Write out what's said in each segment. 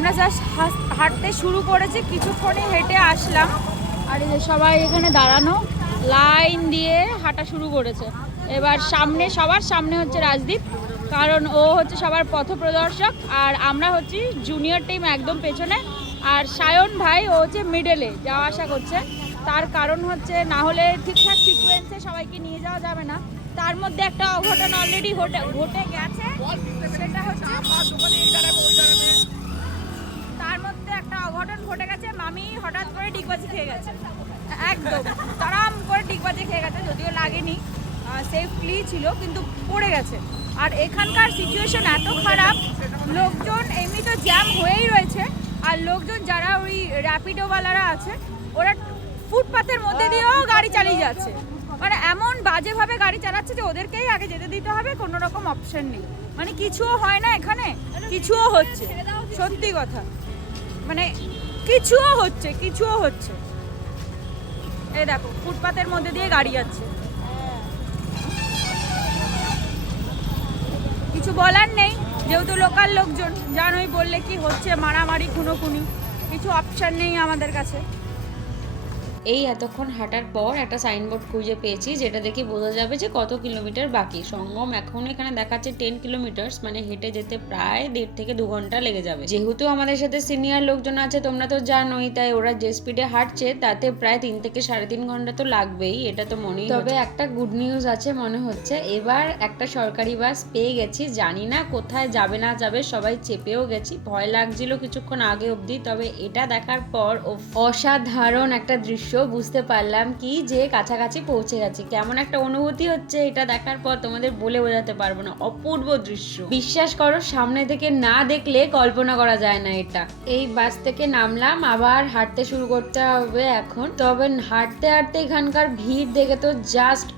আমরা জাস্ট হাঁটতে শুরু করেছি, কিছুক্ষণে হেঁটে আসলাম। আর এই যে সবাই এখানে দাঁড়ানো লাইন দিয়ে হাঁটা শুরু করেছে। এবার সামনে, সবার সামনে হচ্ছে রাজদীপ, কারণ ও হচ্ছে সবার পথপ্রদর্শক, আর আমরা হচ্ছি জুনিয়র টিম একদম পেছনে। আর সায়ন ভাই ও হচ্ছে মিডলে যাওয়া আসা করছে। তার কারণ হচ্ছে না হলে ঠিকঠাক সিকোয়েন্সে সবাইকে নিয়ে যাওয়া যাবে না। তার মধ্যে একটা অঘটন অলরেডি ঘটে গেছে, সেটা হচ্ছে তার মধ্যে একটা অঘটন ঘটে গেছে। মামি হঠাৎ করে ডিগবাজি খেয়ে গেছে, একদম তারাম করে ডিগবাজি খেয়ে গেছে, যদিও লাগেনি, সেফলি ছিল, কিন্তু পড়ে গেছে। আর এখানকার সিচুয়েশন এত খারাপ, লোকজন এমনি তো জ্যাম হয়েই রয়েছে, আর লোকজন যারা ওই র্যাপিডোওয়ালারা আছে ওরা ফুটপাথের মধ্যে দিয়েও গাড়ি চালিয়ে যাচ্ছে। মানে এমন বাজেভাবে গাড়ি চালাচ্ছে যে ওদেরকেই আগে যেতে দিতে হবে, কোনো রকম অপশন নেই। মানে কিছুও হয় না এখানে, কিছুও হচ্ছে, সত্যি কথা, মানে কিছুও হচ্ছে। এই দেখো ফুটপাথের মধ্যে দিয়ে গাড়ি যাচ্ছে, কিছু বলার নেই, যেহেতু লোকাল লোকজন, জানোই বললে কি হচ্ছে, মারামারি খুনোখুনি, কিছু অপশন নেই আমাদের কাছে। এই এতক্ষণ হাঁটার পর একটা সাইনবোর্ড খুঁজে পেয়েছি, যেটা দেখে বোঝা যাবে যে কত কিলোমিটার বাকি। সঙ্গম এখন এখানে দেখাচ্ছে 10 কিলোমিটার, মানে হেঁটে যেতে প্রায় 1.5 থেকে 2 ঘন্টা লেগে যাবে। যেহেতু আমাদের সাথে সিনিয়র লোকজন আছে, তোমরা তো জানোই, তাই ওরা যে স্পিডে হাঁটছে তাতে প্রায় 3 থেকে 3.5 ঘন্টা তো লাগবেই, এটা তো মনেই। তবে একটা গুড নিউজ আছে মনে হচ্ছে, এবার একটা সরকারি বাস পেয়ে গেছি। জানি না কোথায় যাবে না যাবে, সবাই চেপেও গেছি, ভয় লাগছিল কিছুক্ষণ আগে অবধি। তবে এটা দেখার পর অসাধারণ একটা দৃশ্য, বুঝতে পারলাম কি যে কাছাকাছি পৌঁছে গেছি। কেমন একটা অনুভূতি হচ্ছে এটা দেখার পর তোমাদের বলে বোঝাতে পারবো না, অপূর্ব দৃশ্য। বিশ্বাস করো, সামনে থেকে না দেখলে কল্পনা করা যায় না এটা। এই বাস থেকে নামলাম, আবার হাঁটতে শুরু করতে হবে এখন। তবে হাঁটতে হাঁটতে এখানকার ভিড় দেখে তো জাস্ট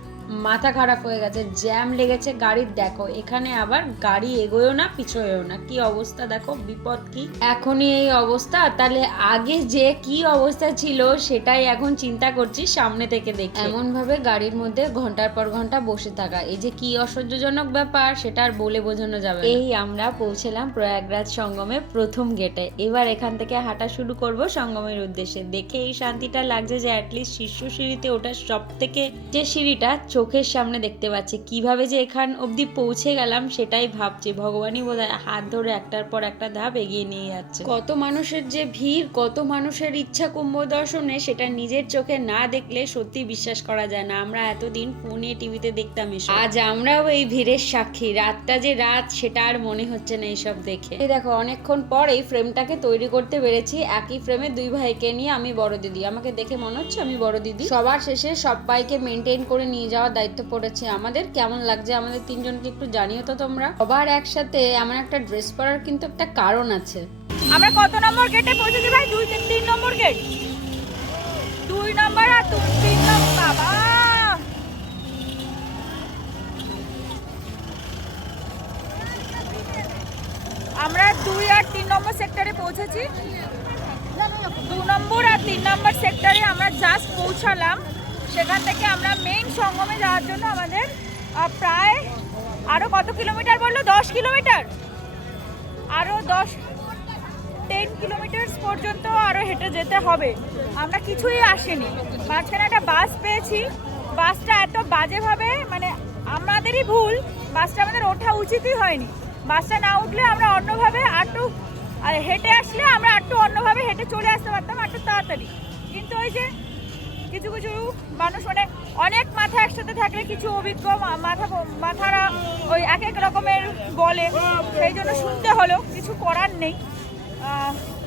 মাথা খারাপ হয়ে গেছে, জ্যাম লেগেছে গাড়ির। দেখো এখানে আবার গাড়ি এগোয়ও না পিছোয়েও না, কি অবস্থা দেখো, বিপদ কি। এখনই এই অবস্থা, তাহলে আগে যে কি অবস্থা ছিল সেটাই এখন চিন্তা করছি সামনে থেকে দেখে। এমন ভাবে গাড়ির মধ্যে ঘন্টার পর ঘন্টা বসে থাকা, এই যে কি অসহ্যজনক ব্যাপার, সেটা আর বলে বোঝানো যাবে না। এই আমরা পৌঁছলাম প্রয়াগরাজ সঙ্গমের প্রথম গেটে। এবার এখান থেকে হাঁটা শুরু করব সঙ্গমের উদ্দেশ্যে। দেখে এই শান্তিটা লাগছে যে অ্যাটলিস্ট শীর্ষ সিঁড়িতে ওঠার সব থেকে যে সিঁড়িটা চোখের সামনে দেখতে পাচ্ছি। কিভাবে যে এখান অবধি পৌঁছে গেলাম সেটাই ভাবছি, ভগবানই বোধহয় হাত ধরে একটার পর একটা ধাপ এগিয়ে নিয়ে যাচ্ছে। কত মানুষের যে ভিড়, কত মানুষের ইচ্ছা কুম্ভ দর্শনে, সেটা নিজের চোখে না দেখলে সত্যি বিশ্বাস করা যায় না। আমরা এতদিন ফোনে টিভিতে দেখতাম এসব, আজ আমরাও এই ভিড়ের সাক্ষী। রাতটা যে রাত সেটা আর মনে হচ্ছে না এইসব দেখে। এই দেখো অনেকক্ষণ পর এই ফ্রেমটাকে তৈরি করতে পেরেছি। একই ফ্রেমে দুই ভাইকে নিয়ে আমি বড় দিদি, আমাকে দেখে মনে হচ্ছে আমি বড় দিদি। সবার শেষে সবাইকে মেনটেন করে নিয়ে যাওয়ার দায়িত্ব পড়েছে আমাদের। কেমন লাগছে আমাদের তিনজনকে একটু জানিও তো তোমরা। সবার একসাথে এমন একটা ড্রেস পরার কিন্তু একটা কারণ আছে। আমরা কত নম্বর গেটে পৌঁছেছি ভাই? 3 নম্বর গেট, 2 নম্বর আর 3 নম্বর। বাবা আমরা 2 আর 3 নম্বর সেক্টরে পৌঁছেছি। 2 নম্বর আর 3 নম্বর সেক্টরে আমরা জাস্ট পৌঁছালাম। সেখান থেকে আমরা মেইন সঙ্গমে যাওয়ার জন্য আমাদের প্রায় আরও কত কিলোমিটার বললো? 10 কিলোমিটার, আরও 10 কিলোমিটার পর্যন্ত আরও হেঁটে যেতে হবে। আমরা কিছুই আসেনি, মাঝখানে একটা বাস পেয়েছি। বাসটা এত বাজেভাবে, মানে আমাদেরই ভুল, বাসটা আমাদের ওঠা উচিতই হয়নি। বাসটা না উঠলে আমরা অন্যভাবে আরটু হেঁটে আসলে আমরা আরটু অন্যভাবে হেঁটে চলে আসতে পারতাম একটু তাড়াতাড়ি। কিন্তু ওই যে কিছু কিছু মানুষ, মানে অনেক মাথা একসাথে থাকলে কিছু অভিজ্ঞ মাথারা ওই এক এক রকমের বলে, সেই জন্য শুনতে হলো, কিছু করার নেই।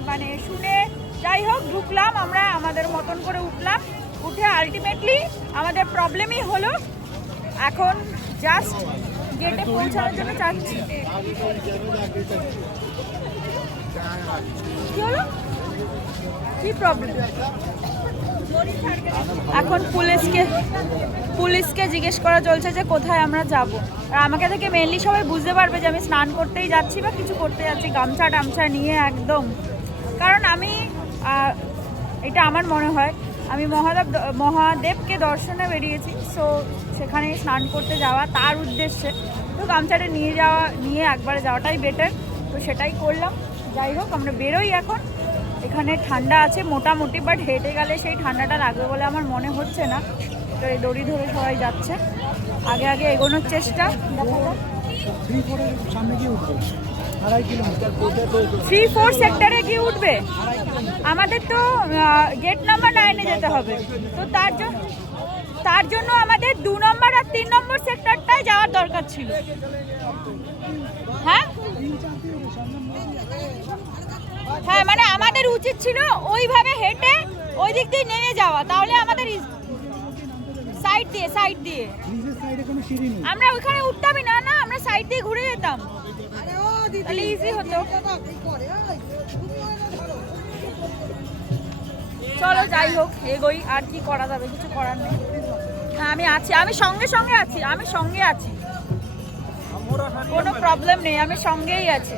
মানে শুনে যাই হোক ঢুকলাম, আমরা আমাদের মতন করে উঠলাম। উঠে আলটিমেটলি আমাদের প্রবলেমই হলো, এখন জাস্ট গেটে পৌঁছানোর জন্য চাচ্ছি। কি হলো, কি প্রবলেম? এখন পুলিশকে জিজ্ঞেস করা চলছে যে কোথায় আমরা যাব। আর আমাকে দেখে মেনলি সবাই বুঝতে পারবে যে আমি স্নান করতেই যাচ্ছি বা কিছু করতে যাচ্ছি, গামছা টামছা নিয়ে একদম। কারণ আমি, এটা আমার মনে হয়, আমি মহাদেবকে দর্শনে বেরিয়েছি, সো সেখানে স্নান করতে যাওয়া তার উদ্দেশ্যে। তো গামছাটা নিয়ে একবারে যাওয়াটাই বেটার, তো সেটাই করলাম। যাই হোক আমরা বেরোই এখন। এখানে ঠান্ডা আছে মোটামুটি, বাট হেঁটে গেলে সেই ঠান্ডাটা লাগবে বলে আমার মনে হচ্ছে না। তো এই দড়ি ধরে সবাই যাচ্ছে, আগে আগে এগোনোর চেষ্টা। দেখা যাক 3-4 সেক্টরে কি উঠবে? আমাদের তো গেট নাম্বার 9-এ যেতে হবে, তো তার জন্য আমাদের 2 নম্বর আর 3 নম্বর সেক্টরটায় যাওয়ার দরকার ছিল। হ্যাঁ হ্যাঁ, মানে আমাদের উচিত ছিল ওইভাবে হেঁটে ওই দিক দিয়ে নেমে যাওয়া, তাহলে আমাদের সাইড দিয়ে আমরা ওইখানে উঠতামই না, আমরা সাইড দিয়ে ঘুরে যেতাম, তাহলে ইজি হতো। চলো যাই হোক এগোই, আর কি করা যাবে, কিছু করার নেই। হ্যাঁ আমি সঙ্গে আছি, কোনো প্রবলেম নেই, আমি সঙ্গেই আছি।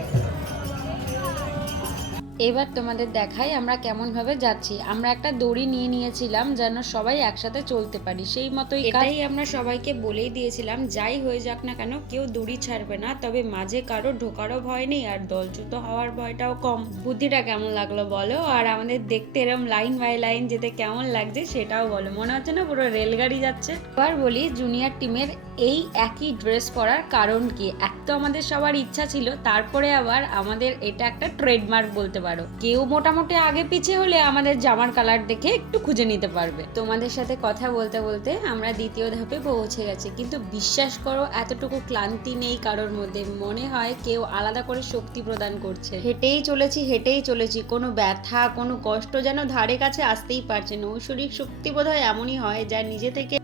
এবার তোমাদের দেখাই আমরা কেমন ভাবে যাচ্ছি। আমরা একটা দড়ি নিয়ে নিয়েছিলাম যেন সবাই একসাথে চলতে পারি, সেই মতোই এটাই আমরা সবাইকে বলেই দিয়েছিলাম, যাই হয়ে যাক না কেন কেউ দড়ি ছাড়বে না, তবে মাঝে কারো ঢোকারও ভয় নেই আর দলচ্যুত হওয়ার ভয়টাও কম। বুদ্ধিটা কেমন লাগলো বলো? আর আমাদের দেখতে এরকম লাইন বাই লাইন যেতে কেমন লাগছে সেটাও বলো। মনে হচ্ছে না পুরো রেলগাড়ি যাচ্ছে? এবার বলি জুনিয়র টিমের এই একই ড্রেস পরার কারণ কি? এক তো আমাদের সবার ইচ্ছা ছিল, তারপরে আবার আমাদের এটা একটা ট্রেডমার্ক বলতে পারো। কেউ মোটামুটি আগে পিছিয়ে হলে আমাদের জামার কালার দেখে একটু খুঁজে নিতে পারবে। তোমাদের সাথে কথা বলতে বলতে আমরা দ্বিতীয় ধাপে পৌঁছে গেছি, কিন্তু বিশ্বাস করো এতটুকু ক্লান্তি নেই কারোর মধ্যে, মনে হয় কেউ আলাদা করে শক্তি প্রদান করছে। হেঁটেই চলেছি, কোনো ব্যথা কোনো কষ্ট যেন ধারে কাছে আসতেই পারছে না। ঐশ্বরিক শক্তি বোধহয় এমনই হয় যা নিজে থেকে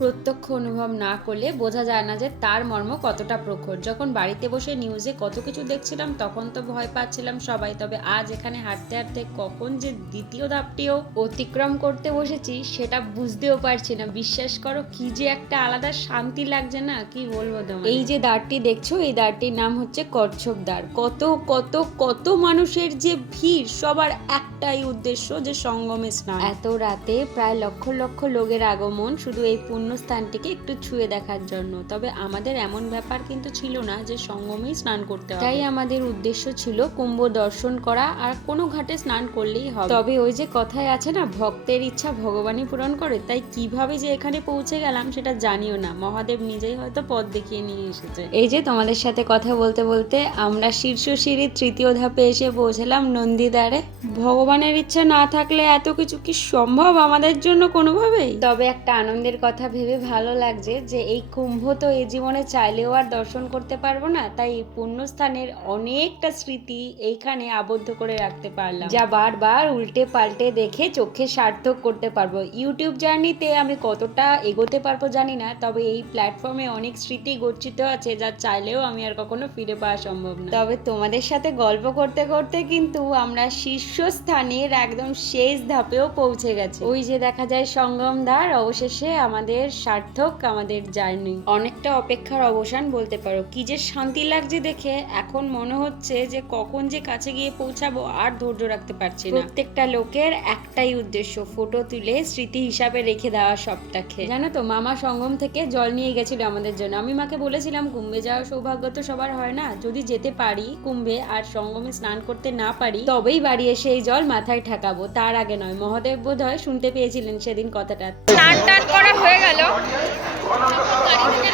প্রত্যক্ষ অনুভব না করলে বোঝা যায় না যে তার মর্ম কতটা প্রখর। যখন বাড়িতে বসে নিউজে কত কিছু দেখছিলাম তখন তো ভয় পাচ্ছিলাম সবাই, তবে আজ এখানে হাঁটতে হাঁটতে কখন যে দ্বিতীয় ধাপটিও অতিক্রম করতে বসেছি সেটা বুঝতেও পারছি না। বিশ্বাস করো কি যে একটা আলাদা শান্তি লাগছে না, কি বলবো তোমার। এই যে দ্বারটি দেখছো, এই দ্বারটির নাম হচ্ছে কচ্ছপ দ্বার। কত কত কত মানুষের যে ভিড়, সবার একটাই উদ্দেশ্য যে সঙ্গমে স্নান। এত রাতে প্রায় লক্ষ লক্ষ লোকের আগমন শুধু এই স্থানটিকে একটু ছুঁয়ে দেখার জন্য। তবে আমাদের এমন ব্যাপার কিন্তু ছিল না যে সঙ্গমেই স্নান করতে হবে, তাই আমাদের উদ্দেশ্য ছিল কুম্ভ দর্শন করা আর কোনো ঘাটে স্নান করলেই হবে। তবে ওই যে কথায় আছে না, ভক্তের ইচ্ছা ভগবানই পূরণ করে, তাই কিভাবে যে এখানে পৌঁছে গেলাম সেটা জানিও না, মহাদেব নিজেই হয়তো পথ দেখিয়ে নিয়ে এসেছে। এই যে তোমাদের সাথে কথা বলতে বলতে আমরা শীর্ষ সিঁড়ির তৃতীয় ধাপে এসে পৌঁছলাম নন্দীদ্বারে। ভগবানের ইচ্ছা না থাকলে এত কিছু কি সম্ভব আমাদের জন্য কোনোভাবেই? তবে একটা আনন্দের কথা ভেবে ভালো লাগছে যে এই কুম্ভ তো এই জীবনে চাইলেও আর দর্শন করতে পারবো না, তাই এই পুণ্যস্থানের অনেকটা স্মৃতি এইখানে আবদ্ধ করে রাখতে পারলাম, যা বারবার উল্টে পাল্টে দেখে চোখে সার্থক করতে পারবো। ইউটিউব জার্নিতে আমি কতটা এগোতে পারবো জানি না, তবে এই প্ল্যাটফর্মে অনেক স্মৃতি গচ্ছিত আছে যা চাইলেও আমি আর কখনো ফিরে পাওয়া সম্ভব না। তবে তোমাদের সাথে গল্প করতে করতে কিন্তু আমরা শীর্ষস্থানের একদম শেষ ধাপেও পৌঁছে গেছি। ওই যে দেখা যায় সঙ্গম দ্বার, অবশেষে আমাদের সার্থক আমাদের জার্নি। অনেকটা অপেক্ষার অবসান বলতে পারো। কি যে শান্তি লাগছে দেখে, এখন মনে হচ্ছে যে কখন যে কাছে গিয়ে পৌঁছাবো আর ধৈর্য রাখতে পারছি না। প্রত্যেকটা লোকের একটাই উদ্দেশ্য, ফটো তুলে স্মৃতি হিসাবে রেখে দেওয়া সবটাকে। জানো তো মামা সঙ্গম থেকে জল নিয়ে গেছিল আমাদের জন্য। আমি মাকে বলেছিলাম কুম্ভে যাওয়ার সৌভাগ্য তো সবার হয় না, যদি যেতে পারি কুম্ভে আর সঙ্গমে স্নান করতে না পারি তবেই বাড়ি এসে এই জল মাথায় ঠাকাবো, তার আগে নয়। মহাদেব বোধহয় শুনতে পেয়েছিলেন সেদিন কথাটা। স্নান টান করা হয়ে গেল,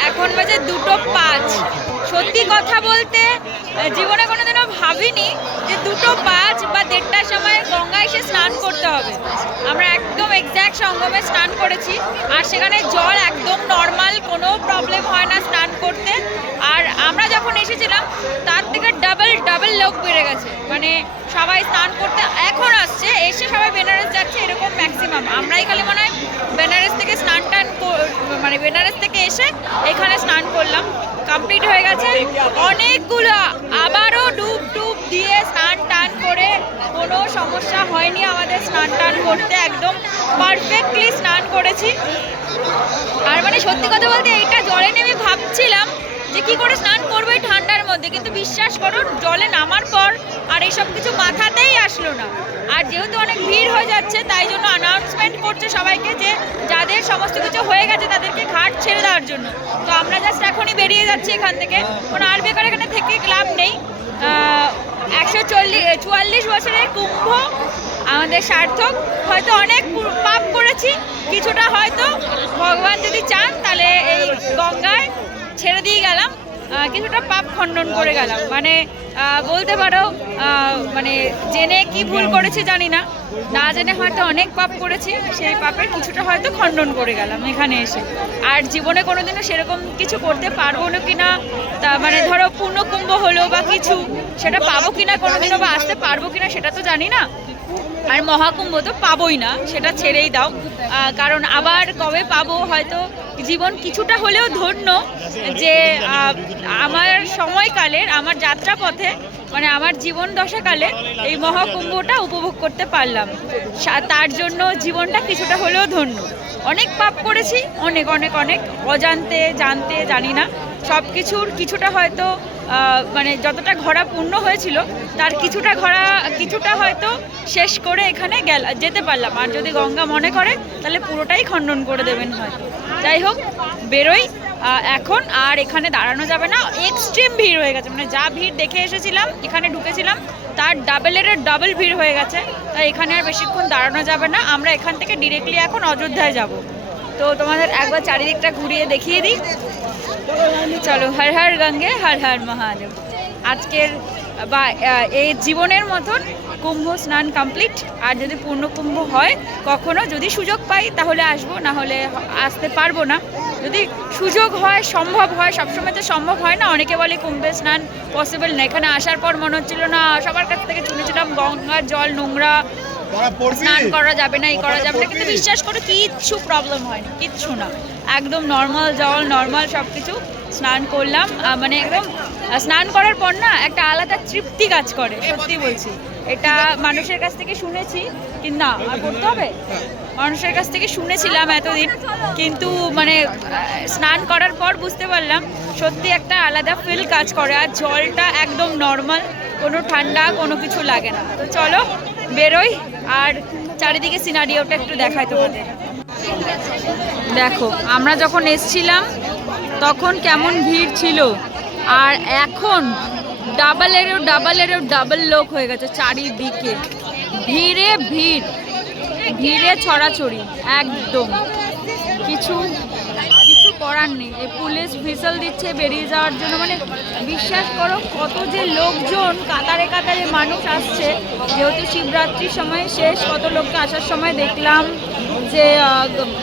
এখন বাজে 2:05। সত্যি কথা বলতে জীবনে কোনোদিনও ভাবিনি যে 2:05 বা 1:30টার সময় গঙ্গা এসে স্নান করতে হবে। আমরা একদম এক্স্যাক্ট সঙ্গমে স্নান করেছি, আর সেখানে জল একদম নর্মাল, কোনো প্রবলেম হয় না স্নান করতে। আর আমরা যখন এসেছিলাম তার থেকে ডাবল লোক বেড়ে গেছে, মানে সবাই স্নান করতে এখন আসছে, এসে সবাই বেনারস যাচ্ছে এরকম ম্যাক্সিমাম। আমরাই খালি মনে হয় বেনারস থেকে স্নান টান মানে বেনারস থেকে এসে এখানে স্নান করলাম, কমপ্লিট হয়ে গেছে। অনেকগুলো আবারও ডুব দিয়ে স্নান টান করে কোনো সমস্যা হয়নি আমাদের স্নান টান করতে, একদম পারফেক্টলি স্নান করেছি। আর মানে সত্যি কথা বলতে এইটা জলে নেমে ভাবছিলাম যে কি করে স্নান করবো এই ঠান্ডার মধ্যে, কিন্তু বিশ্বাস করো জলে নামার পর আর এইসব কিছু মাথাতেই আসলো না। আর যেহেতু অনেক ভিড় হয়ে যাচ্ছে তাই জন্য অ্যানাউন্সমেন্ট করছে সবাইকে যে যাদের সমস্ত কিছু হয়ে গেছে তাদেরকে ঘাট ছেড়ে দেওয়ার জন্য। তো আমরা জাস্ট এখনই বেরিয়ে যাচ্ছি এখান থেকে, কোনো আর বেকার এখানে থেকে লাভ নেই। 144 বছরের কুম্ভ আমাদের সার্থক। হয়তো অনেক পাপ করেছি, কিছুটা হয়তো ভগবান যদি চান তাহলে এই গঙ্গায় ছেড়ে দিয়ে গেলাম, কিছুটা পাপ খণ্ডন করে গেলাম। মানে বলতে পারো মানে জেনে কি ভুল করেছি জানি না, না জেনে হয়তো অনেক পাপ করেছি, সেই পাপের কিছুটা হয়তো খণ্ডন করে গেলাম এখানে এসে। আর জীবনে কোনোদিনও সেরকম কিছু করতে পারবো না কিনা, তা মানে ধরো পূর্ণ কুম্ভ হলো বা কিছু, সেটা পাবো কিনা কোনোদিনও, বা আসতে পারবো কিনা সেটা তো জানি না। আর মহাকুম্ভ তো পাবোই না, সেটা ছেড়েই দাও, কারণ আবার কবে পাবো। হয়তো জীবন কিছুটা হলেও ধন্য যে আমার সময়কালের, আমার যাত্রাপথে, মানে আমার জীবন দশাকালে এই মহাকুম্ভটা উপভোগ করতে পারলাম, তার জন্য জীবনটা কিছুটা হলেও ধন্য। অনেক পাপ করেছি, অনেক অনেক অনেক, অজান্তে জানতে জানি না, সব কিছুর কিছুটা হয়তো মানে যতটা ঘোরা পূর্ণ হয়েছিল তার কিছুটা হয়তো শেষ করে এখানে যেতে পারলাম। আর যদি গঙ্গা মনে করে তাহলে পুরোটাই খণ্ডন করে দেবেন হয়তো। যাই হোক, বেরোই এখন। আর এখানে দাঁড়ানো যাবে না, এক্সট্রিম ভিড় হয়ে গেছে, মানে যা ভিড় দেখে এসেছিলাম, এখানে ঢুকেছিলাম তার ডাবল ভিড় হয়ে গেছে, তাই এখানে আর বেশিক্ষণ দাঁড়ানো যাবে না। আমরা এখান থেকে ডিরেক্টলি এখন অযোধ্যায় যাব। তো তোমাদের একবার চারিদিকটা ঘুরিয়ে দেখিয়ে দিই, চলো। হর হর গঙ্গে, হর হর মহাদেব। আজকের বা এই জীবনের মতন কুম্ভ স্নান কমপ্লিট। আর যদি পূর্ণ কুম্ভ হয় কখনো, যদি সুযোগ পাই তাহলে আসবো, না হলে আসতে পারবো না। যদি সুযোগ হয়, সম্ভব হয়, সবসময় তো সম্ভব হয় না। অনেকে বলে কুম্ভে স্নান পসিবল না। এখানে আসার পর মনে হচ্ছিল না, সবার কাছ থেকে শুনেছিলাম গঙ্গার জল নোংরা, স্নান করা যাবে না, এই করা যাবে না, কিন্তু বিশ্বাস করে কিচ্ছু প্রবলেম হয়নি, কিচ্ছু না, একদম নর্মাল জল, নর্মাল সব কিছু। স্নান করলাম, মানে একদম স্নান করার পর না একটা আলাদা তৃপ্তি কাজ করে, সত্যি বলছি। এটা মানুষের কাছ থেকে শুনেছি, কিন্তু না, আর করতে হবে, মানুষের কাছ থেকে শুনেছিলাম এতদিন, কিন্তু মানে স্নান করার পর বুঝতে পারলাম সত্যি একটা আলাদা ফিল কাজ করে। আর জলটা একদম নর্মাল, কোনো ঠান্ডা কোনো কিছু লাগে না। তো চলো বেরোই, আর চারিদিকে সিনারিওটা একটু দেখাই তোমাদের। দেখো আমরা যখন এসছিলাম তখন কেমন ভিড় ছিল, আর এখন ডাবল লোক হয়ে গেছে চারিদিকে, ভিড়ে ছড়াছড়ি, একদম কিছু করার নেই। এই পুলিশ হুইসেল দিচ্ছে বেরিয়ে যাওয়ার জন্য, মানে বিশ্বাস করো কত যে লোকজন, কাতারে কাতারে মানুষ আসছে। যেহেতু শিবরাত্রির সময় শেষ, কত লোককে আসার সময় দেখলাম যে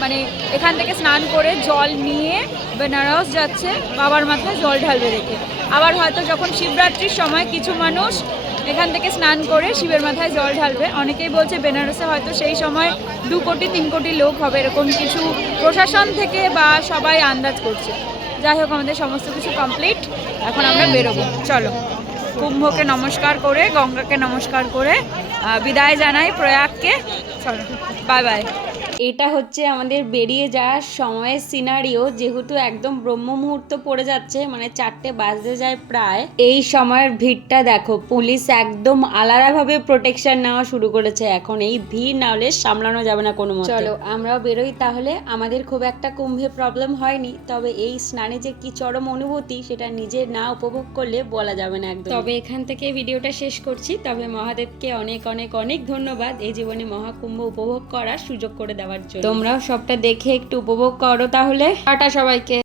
মানে এখান থেকে স্নান করে জল নিয়ে বেনারস যাচ্ছে, বাবার মাথায় জল ঢালবে রেখে। আবার হয়তো যখন শিবরাত্রির সময় কিছু মানুষ এখান থেকে স্নান করে শিবের মাথায় জল ঢালবে। অনেকেই বলছে বেনারসে হয়তো সেই সময় 2 কোটি 3 কোটি লোক হবে, এরকম কিছু প্রশাসন থেকে বা সবাই আন্দাজ করছে। যাই হোক, আমাদের সমস্ত কিছু কমপ্লিট, এখন আমরা বেরোবো। চলো, কুম্ভকে নমস্কার করে, গঙ্গাকে নমস্কার করে বিদায় জানাই প্রয়াগকে। চলো, বাই বাই। এটা হচ্ছে আমাদের বেরিয়ে যাওয়ার সময়ের সিনারিও। যেহেতু একদম ব্রহ্ম মুহূর্ত পড়ে যাচ্ছে, মানে 4টে বাজতে যায় প্রায়, এই সময়ের ভিড়টা দেখো, পুলিশ একদম আলাদাভাবে প্রোটেকশন নেওয়া শুরু করেছে এখন। এই ভিড় না হলে সামলানো যাবে না কোনো মতে। চলো আমরাও বেরোই তাহলে। আমাদের খুব একটা কুম্ভে প্রবলেম হয়নি, তবে এই স্নানে যে কি চরম অনুভূতি সেটা নিজে না উপভোগ করলে বলা যাবে না একদম। তবে এখান থেকে ভিডিওটা শেষ করছি। তবে মহাদেবকে অনেক অনেক অনেক ধন্যবাদ এই জীবনে মহাকুম্ভ উপভোগ করার সুযোগ করে দেওয়ার জন্য। তোমরাও সবটা দেখে একটু উপভোগ করো তাহলে। টাটা সবাইকে।